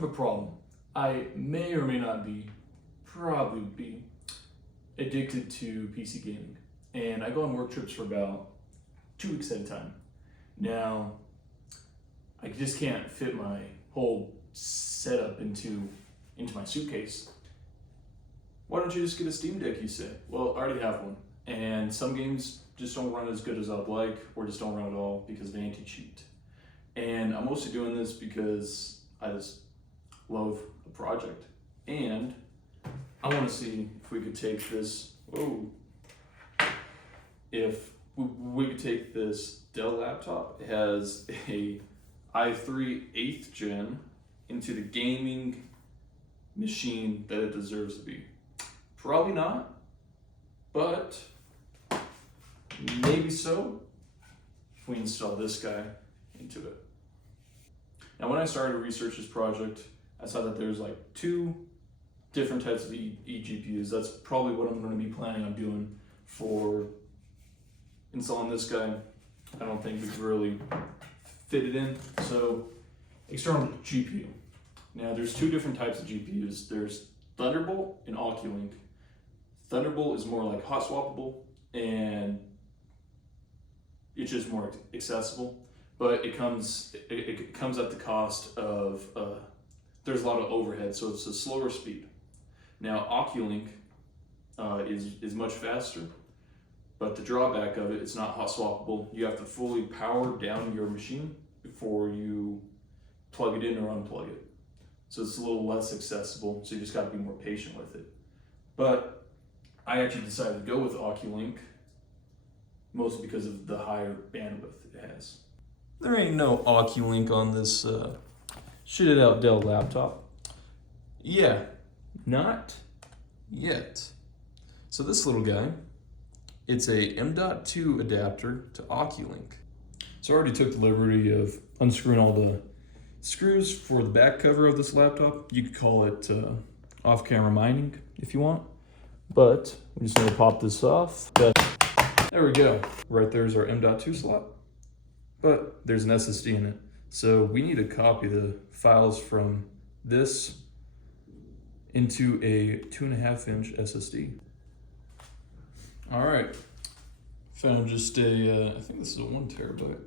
have a problem. I may or may not be, probably be, addicted to PC gaming. And I go on work trips for about 2 weeks at a time. Now, I just can't fit my whole setup into my suitcase. Why don't you just get a Steam Deck, you say? Well, I already have one. And some games just don't run as good as I'd like, or just don't run at all because they anti-cheat. And I'm mostly doing this because I just love the project. And I want to see if we could take this, if we could take this Dell laptop. It has a i3 8th gen into the gaming machine that it deserves to be. Probably not, but maybe so if we install this guy into it. Now, when I started to research this project, I saw that there's like 2 different types of eGPUs. That's probably what I'm going to be planning on doing for installing this guy. I don't think we could really fit it in. So, external GPU. Now, there's 2 different types of GPUs. There's Thunderbolt and Oculink. Thunderbolt is more like hot swappable, and it's just more accessible. But it comes at the cost of there's a lot of overhead, so it's a slower speed. Now, Oculink is much faster, but the drawback of it, it's not hot swappable. You have to fully power down your machine before you plug it in or unplug it. So it's a little less accessible, so you just got to be more patient with it. But I actually decided to go with Oculink, mostly because of the higher bandwidth it has. There ain't no Oculink on this shitted out Dell laptop. Yeah, not yet. So this little guy, it's a M.2 adapter to Oculink. So I already took the liberty of unscrewing all the screws for the back cover of this laptop. You could call it off-camera mining if you want. But we're just gonna pop this off. There we go. Right there's our M.2 slot. But there's an SSD in it. So we need to copy the files from this into a 2.5-inch SSD. All right, found just a, I think this is a 1 terabyte.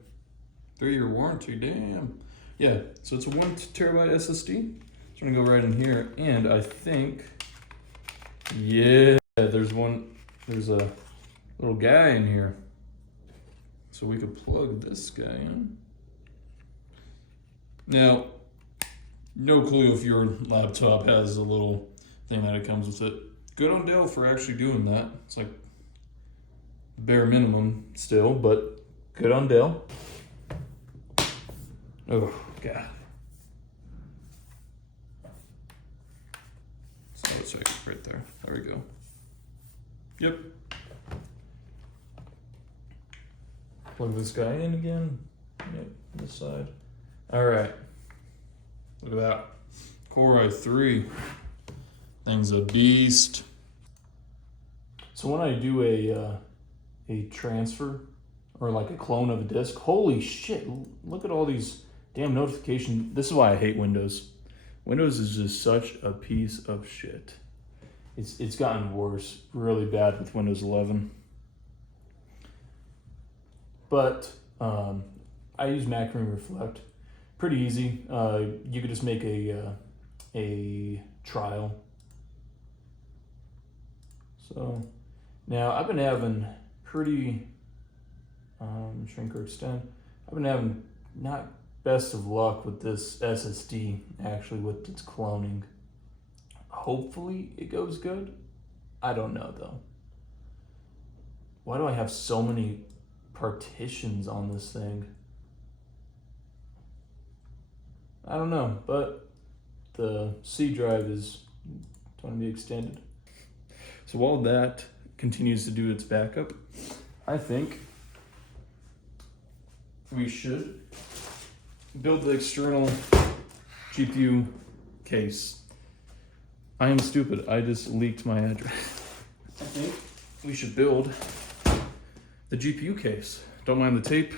3-year warranty, damn. Yeah, so it's a 1 terabyte SSD. So I'm gonna go right in here, and I think, yeah, there's a little guy in here. So we could plug this guy in. Now, no clue if your laptop has a little thing that it comes with it. Good on Dell for actually doing that. It's like bare minimum still, but good on Dell. Oh, God. So it's right there. There we go. Yep. Plug this guy in again. Yep, this side. All right. Look at that. Core i3. Thing's a beast. So when I do a transfer or like a clone of a disk, holy shit, look at all these damn notifications. This is why I hate Windows. Windows is just such a piece of shit. It's gotten worse, really bad with Windows 11. But I use Macroom Reflect. Pretty easy. You could just make a trial. So now I've been having pretty shrink or extend. I've been having not best of luck with this SSD actually with its cloning. Hopefully it goes good. I don't know though. Why do I have so many partitions on this thing? I don't know, but the C drive is going to be extended. So while that continues to do its backup, I think we should build the external GPU case. I am stupid. I just leaked my address. I think we should build the GPU case. Don't mind the tape.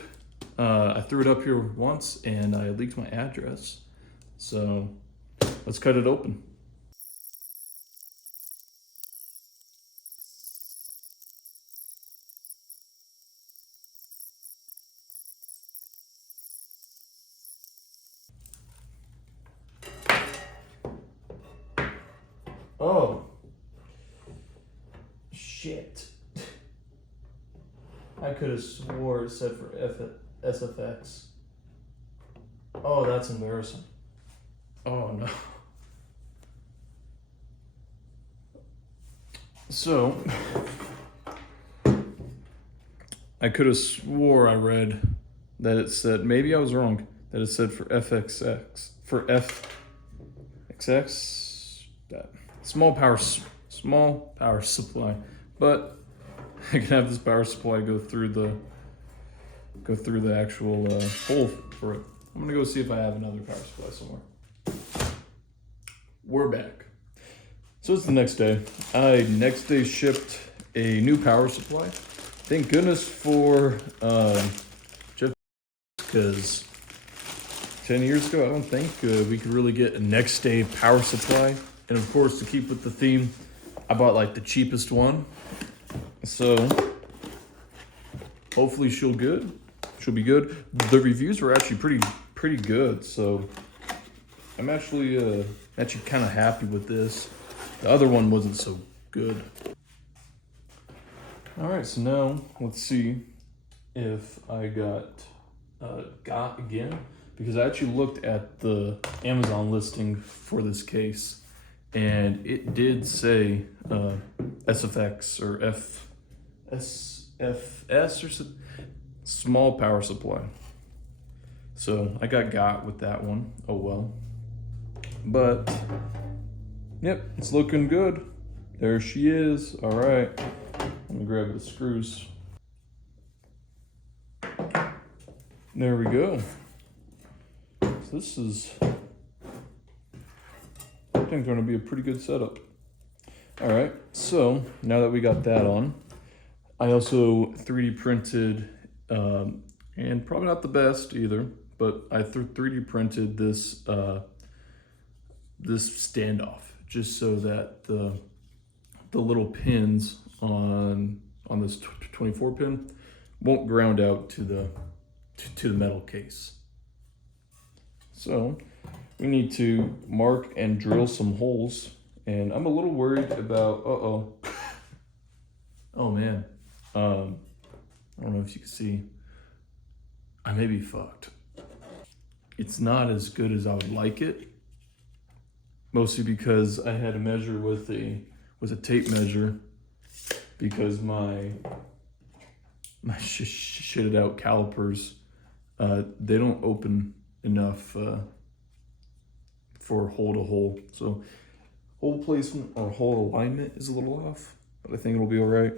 I threw it up here once and I leaked my address. So let's cut it open. Oh. Shit. I could have swore it said for SFX. Oh, that's embarrassing. Oh no. So, I could have swore I read that it said, maybe I was wrong, that it said for FXX, for FXX, that small power supply, but I can have this power supply go through the actual hole for it. I'm gonna go see if I have another power supply somewhere. We're back. So it's the next day. I next day shipped a new power supply. Thank goodness for Jeff, because 10 years ago I don't think we could really get a next day power supply. And of course, to keep with the theme, I bought like the cheapest one. So hopefully she'll be good. The reviews were actually pretty good, so I'm actually kind of happy with this. The other one wasn't so good. All right, so now let's see if I got again, because I actually looked at the Amazon listing for this case, and it did say SFX or SFS or something. Small power supply. So I got with that one. Oh well. But yep, it's looking good. There she is. All right. Let me grab the screws. There we go. So this is, I think, going to be a pretty good setup. All right. So now that we got that on, I also 3D printed, and probably not the best either, but I 3D printed this this standoff, just so that the little pins on this 24 pin won't ground out to the metal case. So we need to mark and drill some holes, and I'm a little worried about oh man, I don't know if you can see, I may be fucked. It's not as good as I would like it, mostly because I had to measure with a tape measure, because my shitted out calipers, they don't open enough for hole to hole. So hole placement or hole alignment is a little off, but I think it'll be all right.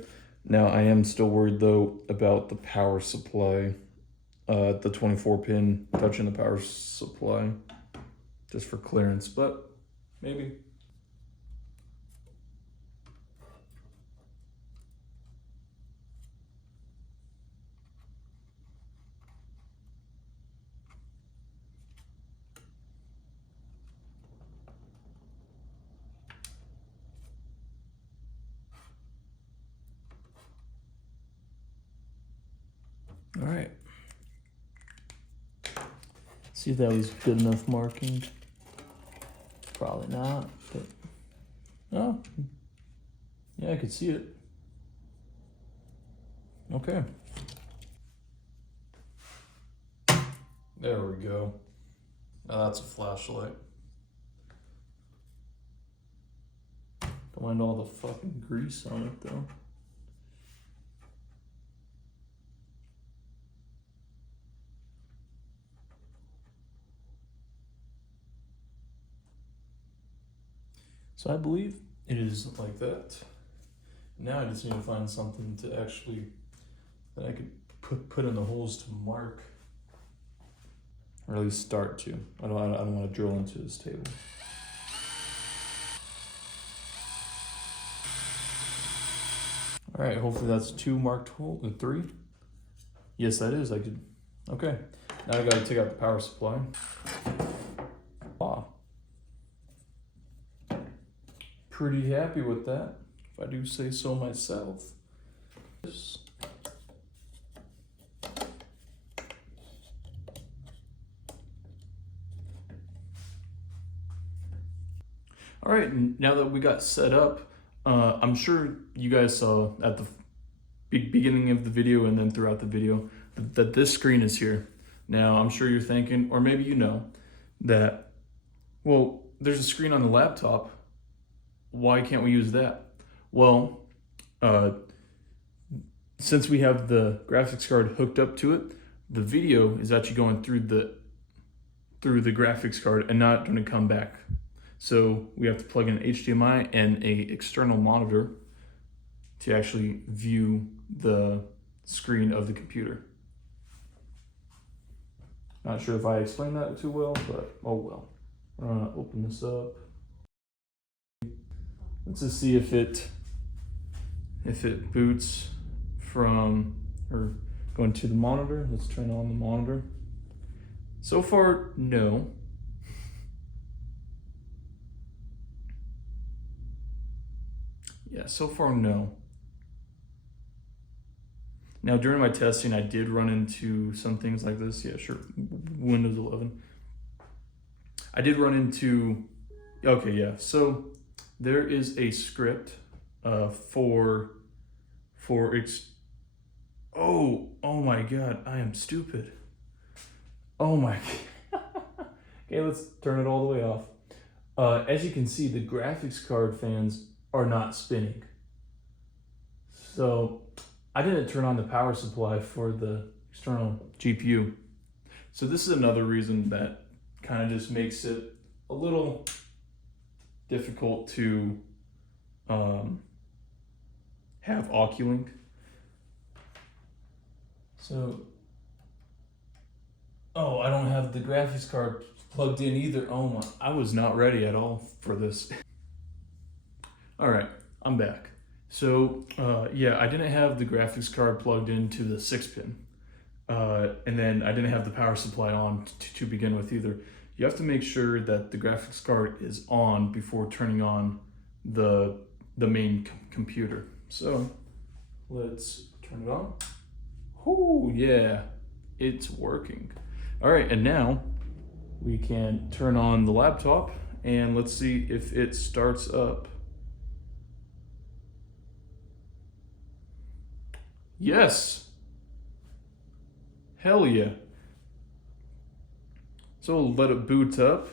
Now I am still worried though about the power supply, the 24 pin touching the power supply, just for clearance, but maybe. All right. See if that was good enough marking. Probably not, but oh, yeah, I could see it. Okay. There we go. Now that's a flashlight. Don't mind all the fucking grease on it though. So I believe it is like that. Now I just need to find something to actually, that I could put in the holes to mark, or at least start to. I don't want to drill into this table. All right, hopefully that's 2 marked holes, 3. Yes, that is. I could. Okay, now I gotta take out the power supply. Ah. pretty happy with that, if I do say so myself. All right, now that we got set up, I'm sure you guys saw at the beginning of the video and then throughout the video that this screen is here. Now, I'm sure you're thinking, or maybe you know, that, well, there's a screen on the laptop. Why can't we use that? Well, since we have the graphics card hooked up to it, the video is actually going through the graphics card and not going to come back. So we have to plug in HDMI and a external monitor to actually view the screen of the computer. Not sure if I explained that too well, but oh well. I'm gonna open this up. Let's just see if it boots from, or going to the monitor. Let's turn on the monitor. So far, no. Yeah, so far, no. Now, during my testing, I did run into some things like this. Yeah, sure, Windows 11. I did run into, okay, yeah. So there is a script oh my God, I am stupid. Oh my, okay, let's turn it all the way off. As you can see, the graphics card fans are not spinning. So I didn't turn on the power supply for the external GPU. So this is another reason that kind of just makes it a little difficult to have Oculink. So, oh, I don't have the graphics card plugged in either. Oh my, I was not ready at all for this. All right, I'm back. So yeah, I didn't have the graphics card plugged into the 6-pin. And then I didn't have the power supply on to begin with either. You have to make sure that the graphics card is on before turning on the main computer. So let's turn it on. Oh yeah, it's working. All right, and now we can turn on the laptop and let's see if it starts up. Yes. Hell yeah. So we'll let it boot up.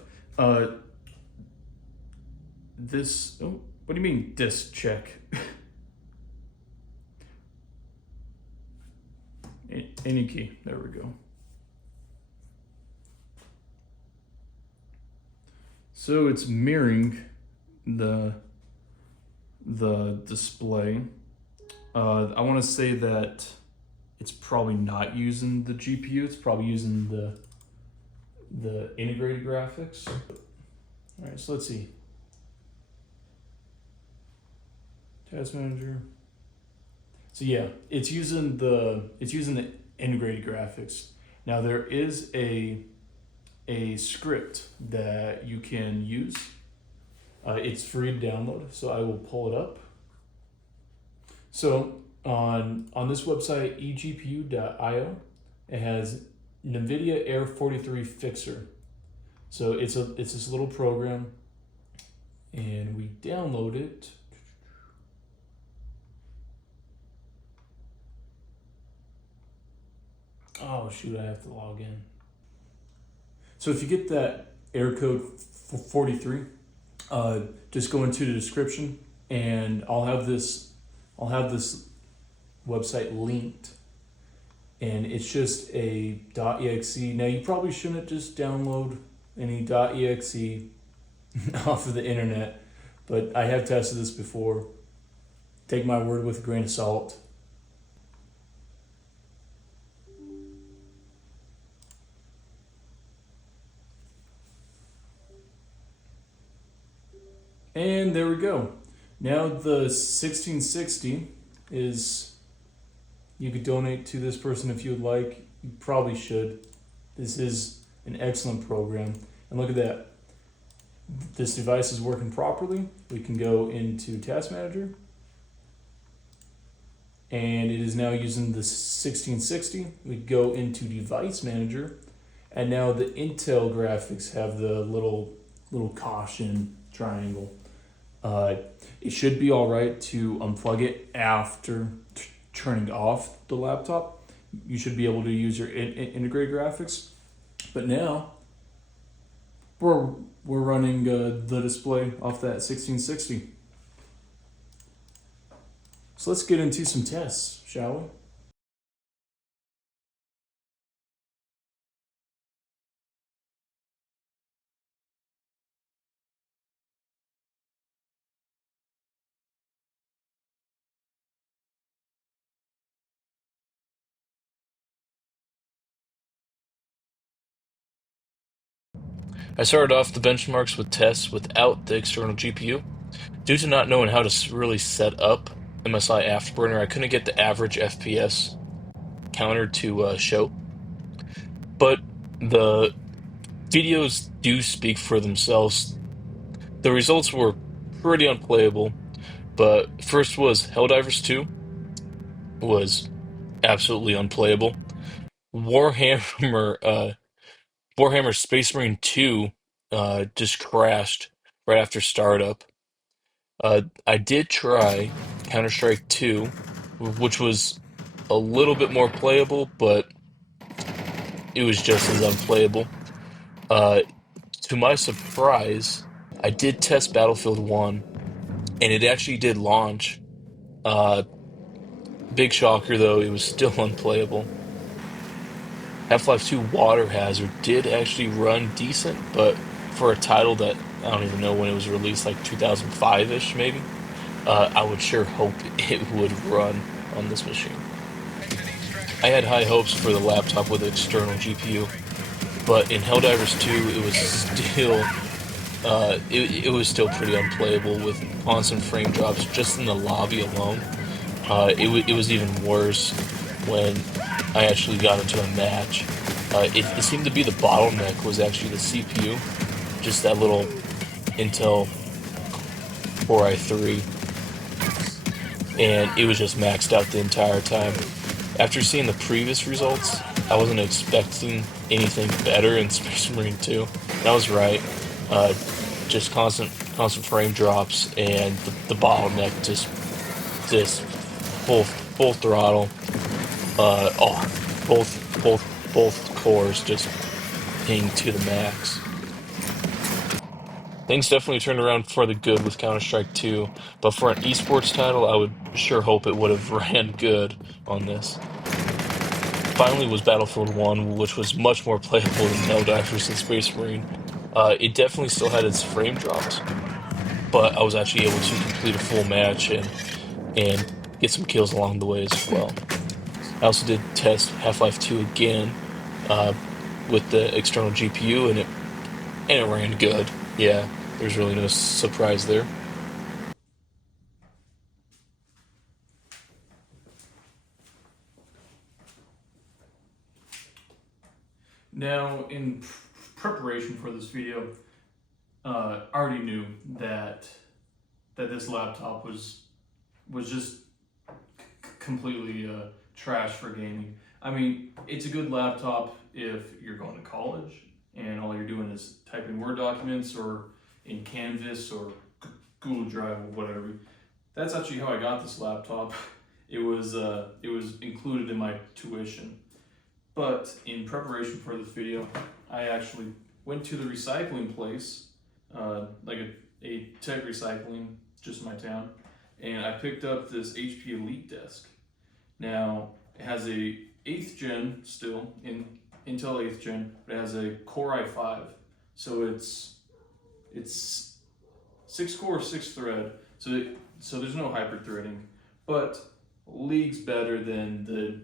This, oh, what do you mean disk check? Any key, there we go. So it's mirroring the display. I want to say that it's probably not using the GPU, it's probably using the integrated graphics. All right, so let's see. Task manager. So yeah, it's using the integrated graphics. Now there is a script that you can use. It's free to download, so I will pull it up. So on this website, egpu.io, it has NVIDIA Air 43 Fixer. So it's this little program, and we download it. Oh shoot, I have to log in. So if you get that Air code 43, just go into the description, and I'll have this website linked, and it's just a .exe. Now you probably shouldn't just download any .exe off of the internet, but I have tested this before. Take my word with a grain of salt. And there we go. Now the 1660 is, you could donate to this person if you would like. You probably should. This is an excellent program. And look at that. this device is working properly, we can go into Task Manager, and it is now using the 1660. We go into Device Manager, and now the Intel graphics have the little caution triangle. It should be all right to unplug it after turning off the laptop. You should be able to use your integrated graphics. But now we're running the display off that 1660. So let's get into some tests, shall we? I started off the benchmarks with tests without the external GPU. Due to not knowing how to really set up MSI Afterburner, I couldn't get the average FPS counter to show. But the videos do speak for themselves. The results were pretty unplayable, but first was Helldivers 2 was absolutely unplayable. Warhammer Warhammer Space Marine 2 just crashed right after startup. I did try Counter-Strike 2, which was a little bit more playable, but it was just as unplayable. Uh, to my surprise, I did test Battlefield 1, and it actually did launch. Uh, Big shocker, though, it was still unplayable. Half-Life 2 Water Hazard did actually run decent, but for a title that I don't even know when it was released, like 2005-ish maybe, I would sure hope it would run on this machine. I had high hopes for the laptop with an external GPU, but in Helldivers 2, it was still it was still pretty unplayable with constant frame drops just in the lobby alone. It was even worse when I actually got into a match. It seemed to be the bottleneck was actually the CPU, just that little Intel Core i3, and it was just maxed out the entire time. After seeing the previous results, I wasn't expecting anything better in Space Marine 2. And I was right. Just constant frame drops and the bottleneck just full throttle. Oh, both cores just ping to the max. Things definitely turned around for the good with Counter-Strike 2, but for an esports title, I would sure hope it would have ran good on this. Finally was Battlefield 1, which was much more playable than Helldivers and Space Marine. It definitely still had its frame drops, but I was actually able to complete a full match and get some kills along the way as well. I also did test Half-Life 2 again with the external GPU, and it ran good. Yeah, there's really no surprise there. Now, in preparation for this video, I already knew that this laptop was just completely trash for gaming. I mean, it's a good laptop if you're going to college and all you're doing is typing Word documents or in Canvas or Google Drive or whatever. That's actually how I got this laptop. It was included in my tuition. But in preparation for this video, I actually went to the recycling place, like a tech recycling, just in my town, and I picked up this HP Elite desk. Now, it has a 8th gen still, in Intel 8th gen, but it has a Core i5. So it's 6 core, 6 thread, so there's no hyper threading, but leagues better than the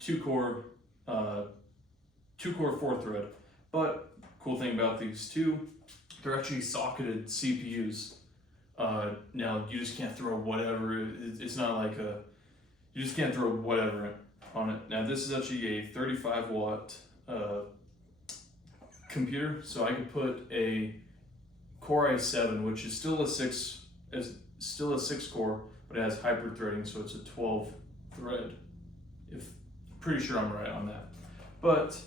2 core, 4 thread. But cool thing about these two, they're actually socketed CPUs. Now you just can't throw whatever. It's not like you just can't throw whatever on it. Now this is actually a 35 watt computer, so I could put a Core i7, which is still a 6 core, but it has hyper threading, so it's a 12 thread. If pretty sure I'm right on that. But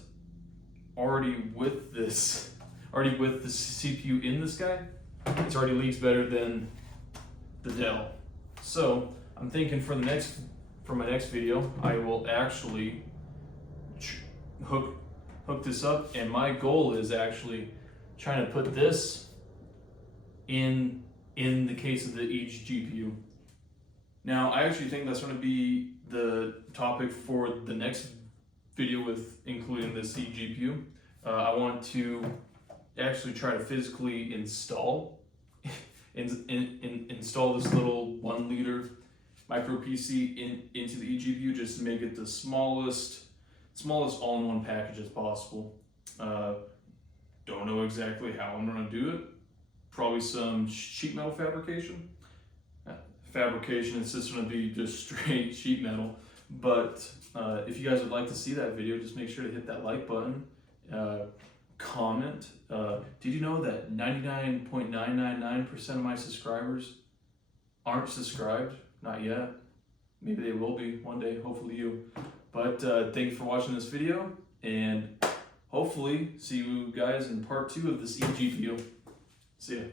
already with the CPU in this guy, it's already leagues better than the Dell. So I'm thinking for my next video, I will actually hook this up, and my goal is actually trying to put this in the case of each GPU. Now, I actually think that's going to be the topic for the next video with including this eGPU. I want to actually try to physically install install this little 1 liter micro PC into the eGPU, just to make it the smallest all-in-one package as possible. Don't know exactly how I'm going to do it. Probably some sheet metal fabrication. It's just going to be just straight sheet metal. But if you guys would like to see that video, just make sure to hit that like button. Comment. Did you know that 99.999% of my subscribers aren't subscribed? Not yet. Maybe they will be one day, hopefully you. But thank you for watching this video, and hopefully see you guys in part 2 of this eGPU. See ya.